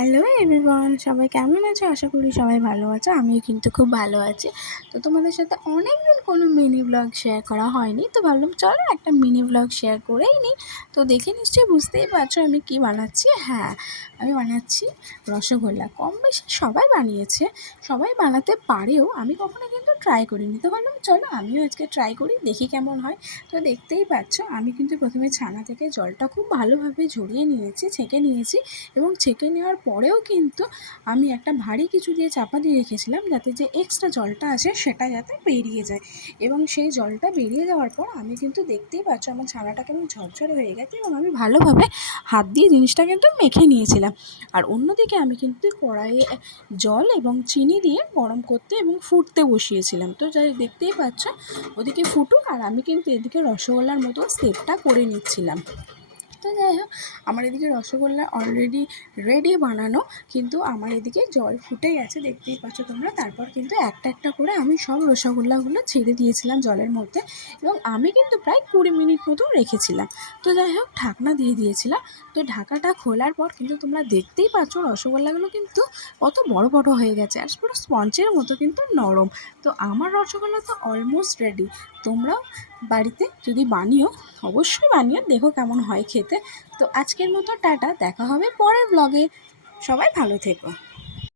Hello everyone সবাই কেমন আছে? আশা করি সবাই ভালো আছো। আমিও কিন্তু খুব ভালো আছি। তো তোমাদের সাথে অনেকদিন কোনো মিনি ব্লগ শেয়ার করা হয়নি। তো ভাবলাম, চলো একটা মিনি ব্লগ শেয়ার করেই নিই। তো দেখে নিশ্চয়ই বুঝতেই পারছ আমি কি বানাচ্ছি। হ্যাঁ আমি বানাচ্ছি রসগোল্লা। কম বেশি সবাই বানিয়েছে। সবাই বানাতে পারেও আমি কখনো ট্রাই করিনি। তো ভাবলাম চলো আমিও আজকে ট্রাই করি, দেখি কেমন হয়। তো দেখতেই পাচ্ছ, আমি কিন্তু প্রথমে ছানা থেকে জলটা খুব ভালোভাবে ঝরিয়ে নিয়েছি, ছেঁকে নিয়েছি এবং ছেঁকে নেওয়ার পরেও কিন্তু আমি একটা ভারী কিছু দিয়ে চাপা দিয়ে রেখেছিলাম যাতে যে এক্সট্রা জলটা আছে সেটা যাতে বেরিয়ে যায়। এবং সেই জলটা বেরিয়ে যাওয়ার পর আমি কিন্তু দেখতেই পাচ্ছ আমার ছানাটা কেমন ঝরঝরে হয়ে গেছে এবং আমি ভালোভাবে হাত দিয়ে জিনিসটা কিন্তু মেখে নিয়েছিলাম। আর অন্যদিকে আমি কিন্তু কড়াইয়ে জল এবং চিনি দিয়ে গরম করতে এবং ফুটতে বসিয়েছিলাম তো যাই দেখতেই পাচ্ছ, ওদিকে ফুটুক আর আমি কিন্তু এদিকে রসগোল্লার মতো স্টেপটা করে নিচ্ছিলাম। তো যাই হোক, আমার এদিকে রসগোল্লা অলরেডি রেডি বানানো, কিন্তু আমার এদিকে জল ফুটে গেছে দেখতেই পাচ্ছ তোমরা। তারপর কিন্তু একটা একটা করে আমি সব রসগোল্লাগুলো ছেড়ে দিয়েছিলাম জলের মধ্যে, এবং আমি কিন্তু প্রায় কুড়ি মিনিট মতো রেখেছিলাম। তো যাই হোক, ঢাকনা দিয়ে দিয়েছিলাম। তো ঢাকাটা খোলার পর কিন্তু তোমরা দেখতেই পাচ্ছ রসগোল্লাগুলো কিন্তু কত বড় বড় হয়ে গেছে, আর পুরো স্পঞ্জের মতো কিন্তু নরম। তো আমার রসগোল্লা তো অলমোস্ট রেডি তোমরাও বাড়িতে যদি বানিও, অবশ্যই বানিও, দেখো কেমন হয় খেতে। তো আজকের মতো টাটা, দেখা হবে পরের ব্লগে সবাই ভালো থেকো।